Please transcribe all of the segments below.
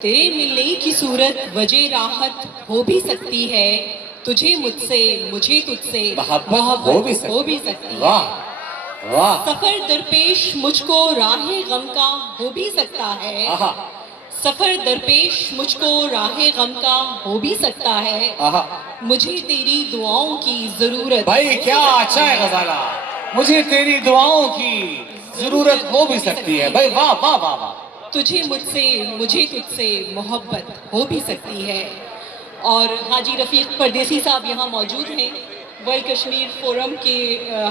तेरे मिलने की सूरत वजह राहत हो भी सकती है, तुझे मुझसे मुझे तुझसे मोहब्बत हो भी सकती है। वाह वाह। सफर दरपेश मुझको राहे गम का हो भी सकता है। आहा सफर दरपेश मुझको राहे गम का हो भी सकता है। आहा। मुझे तेरी दुआओं की जरूरत भाई क्या अच्छा है गजाला, मुझे तेरी दुआओं की जरूरत हो भी सकती है। भाई वाह वाह वाह वाह। तुझे मुझसे मुझे तुझसे मोहब्बत हो भी सकती है। और हाजी रफ़ीक परदेसी साहब यहाँ मौजूद हैं वर्ल्ड कश्मीर फोरम के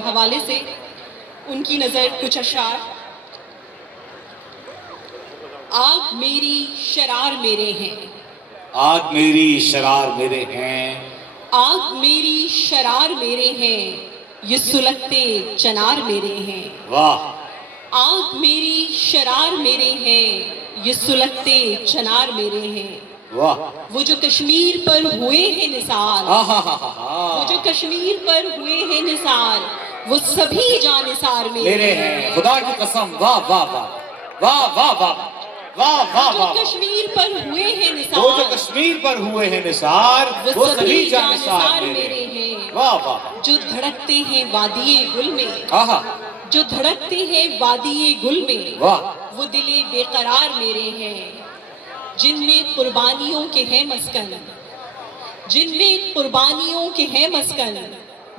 हवाले से। उनकी नज़र कुछ अशार। आग मेरी शरार मेरे हैं, आग मेरी शरार मेरे हैं, आग मेरी शरार मेरे हैं, ये सुलगते चनार मेरे हैं। वाह। आग मेरी शरार मेरे हैं, ये सुलगते चनार मेरे हैं। वाह। वो जो कश्मीर पर हुए हैं निसार, वो जो आहा कश्मीर पर हुए हैं निसार, वो सभी जानिसार मेरे हैं। खुदा की कसम। वाह वाह वाह वाह वाह वाह वाह वाह जो वाह। कश्मीर पर हुए हैं वो निसार, जो कश्मीर पर हुए हैं निसार, वो सभी जानिसार मेरे हैं। वाह वाह। जो धड़कते हैं वादिये गुल में, आहा जो धड़कते हैं वादिये गुल में, वाह। वो दिले बेकरार मेरे हैं। जिनमें कुर्बानियों के हैं मस्कन, जिनमें कुर्बानियों के हैं मस्कन,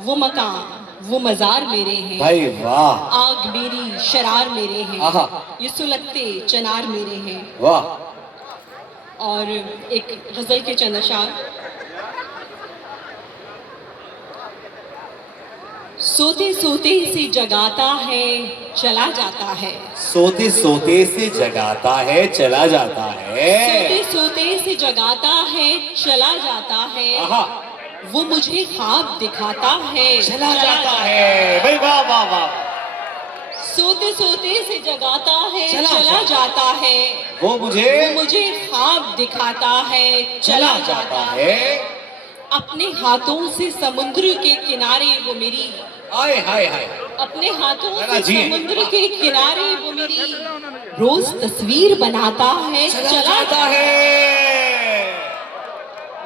वो मकान वो मजार मेरे हैं। भाई वाह। आग मेरी शरार मेरे हैं, आहा ये सुलगते चनार मेरे हैं। वाह। और एक गजल के चंद अशार। सोते सोते से जगाता है चला जाता है, सोते सोते से जगाता है चला जाता है, सोते सोते से जगाता है चला जाता है। आहा वो मुझे ख्वाब दिखाता है चला जाता है। भाई वाह वाह वाह। सोते सोते से जगाता है चला चला जाता है। वो वो मुझे मुझे ख्वाब दिखाता है चला जाता है। अपने हाथों से समुद्र के किनारे वो मेरी, आए हाय हाय। अपने हाथों चला से जी। समुद्र के किनारे वो मेरी रोज तस्वीर बनाता है चला जाता है।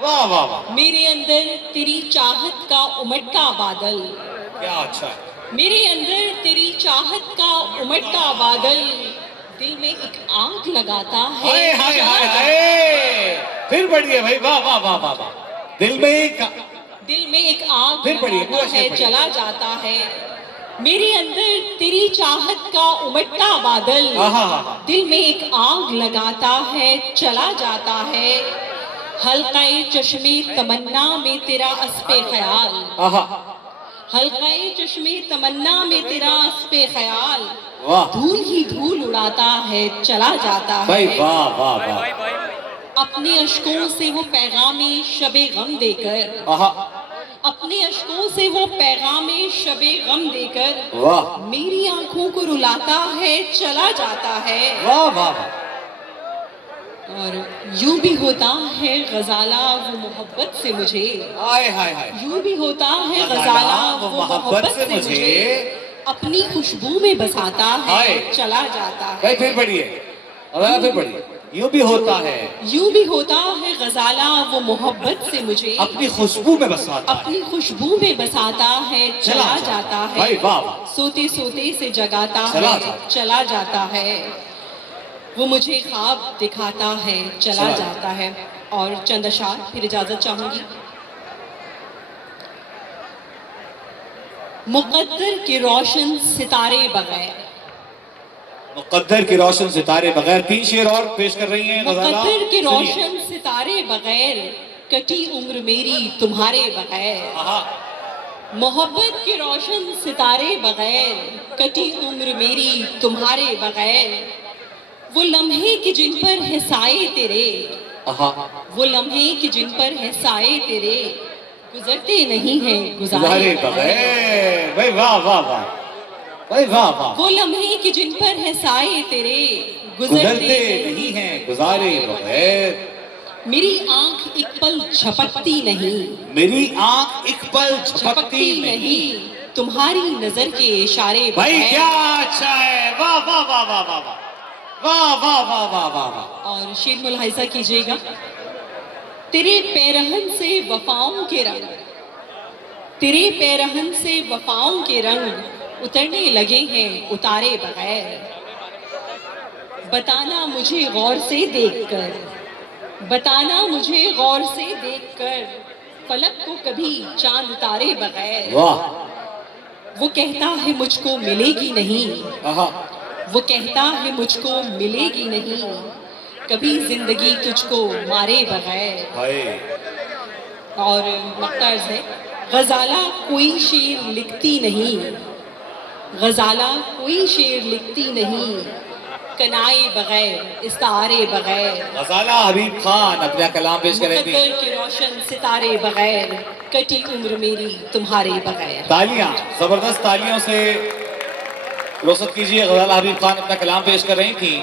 वाह वाह वाह। मेरे अंदर तेरी चाहत का उमटता बादल, क्या अच्छा है। मेरे अंदर तेरी चाहत का उमटता बादल, दिल में एक आग लगाता है। हाय हाय हाय हाय। फिर बढ़िए भाई वाह वाह वाह वाह वाह। दिल में एक दिल में एक आग फिर पढ़िए, लगाता पूरा शेर है पढ़िए। चला जाता है। मेरे अंदर तेरी चाहत का उमटता बादल, आहा दिल में एक आग लगाता है चला जाता है। हल्काए चश्मे तमन्ना में तेरा अस्पे ख्याल, आहा हल्काए चश्मे तमन्ना में तेरा अस्पे ख्याल, वाह। धूल ही धूल उड़ाता है चला जाता भाई है। वाह वाह वाह। अपने अश्कों से वो पैगामे शबे गम देकर, आहा अपने अश्कों से वो पैगामे शबे गम देकर, वाह मेरी आंखों को रुलाता है चला जाता है। वाह वाह वाह। और यूं भी होता है गजाला वो मोहब्बत से मुझे, आए हाय हाय। यूं भी होता है गजाला गजाला वो वो मोहब्बत मोहब्बत से से मुझे मुझे अपनी खुशबू में बसाता है हाय। चला जाता है। भाई फिर बढ़िए, अब फिर बढ़िए। यूं भी होता है, यूं भी होता है गजाला वो मोहब्बत से मुझे अपनी खुशबू में बसाता है अपनी खुशबू में बसाता है चला जाता है। भाई वाह वाह। सोते सोते से जगाता चला है जाता। चला जाता है। वो मुझे ख्वाब दिखाता है चला चला जाता है। और चंद अशार फिर इजाजत चाहूंगी। मुकद्दर के रोशन सितारे बगैर, मुकद्दर के रोशन सितारे बगैर। 3 शेर और पेश कर रही हैं गजाला। मुकद्दर के सुनिए। रोशन सितारे बगैर, कटी उम्र मेरी तुम्हारे बगैर। आहा मोहब्बत के रोशन सितारे बगैर, कटी उम्र मेरी तुम्हारे बगैर। वो लम्हे कि जिन पर है साए तेरे, आहा वो लम्हे कि जिन पर है साए तेरे, गुजरते नहीं हैं गुजारे गुजारे बगैर। बगैर। भाई वाह वाह वाह। भाई वाह वाह। वो लम्हे कि जिन पर है साए तेरे, गुजरते नहीं हैं गुजारे बगैर। मेरी आंख एक पल झपकती नहीं, मेरी आंख एक पल झपकती नहीं। तुम्हारी नजर के इशारे भाई बगैर। क्या अच्छा है। वाह वाह वाह वाह वाह वाह। वाह वाह वाह वाह वाह वाह। और शेर मुलाहिजा कीजिएगा। तेरे पैरहन से वफाओं के रंग, तेरे पैरहन से वफाओं के रंग उतरने लगे हैं उतारे बगैर। बताना मुझे गौर से देखकर, बताना मुझे गौर से देखकर, फलक को कभी चांद उतारे बगैर। वाह। वो कहता है मुझको मिलेगी नहीं, आहा। वो कहता है मुझको मिलेगी नहीं, कभी जिंदगी तुझको मारे बगैर। हाय। और मक्तर्ज है। गजाला कोई शेर लिखती नहीं, गजाला कोई शेर लिखती नहीं, कनाए बगैर इस्तारे बगैर। गजाला हबीब खान अपना कलाम पेश करेंगी। मुकद्दर के रोशन सितारे बगैर, कटी उम्र मेरी तुम्हारे बगैर। तालियां, जबरदस्त तालियों से रोशत कीजिए। गजाला हबीब खान अपना कलाम पेश कर रही थी।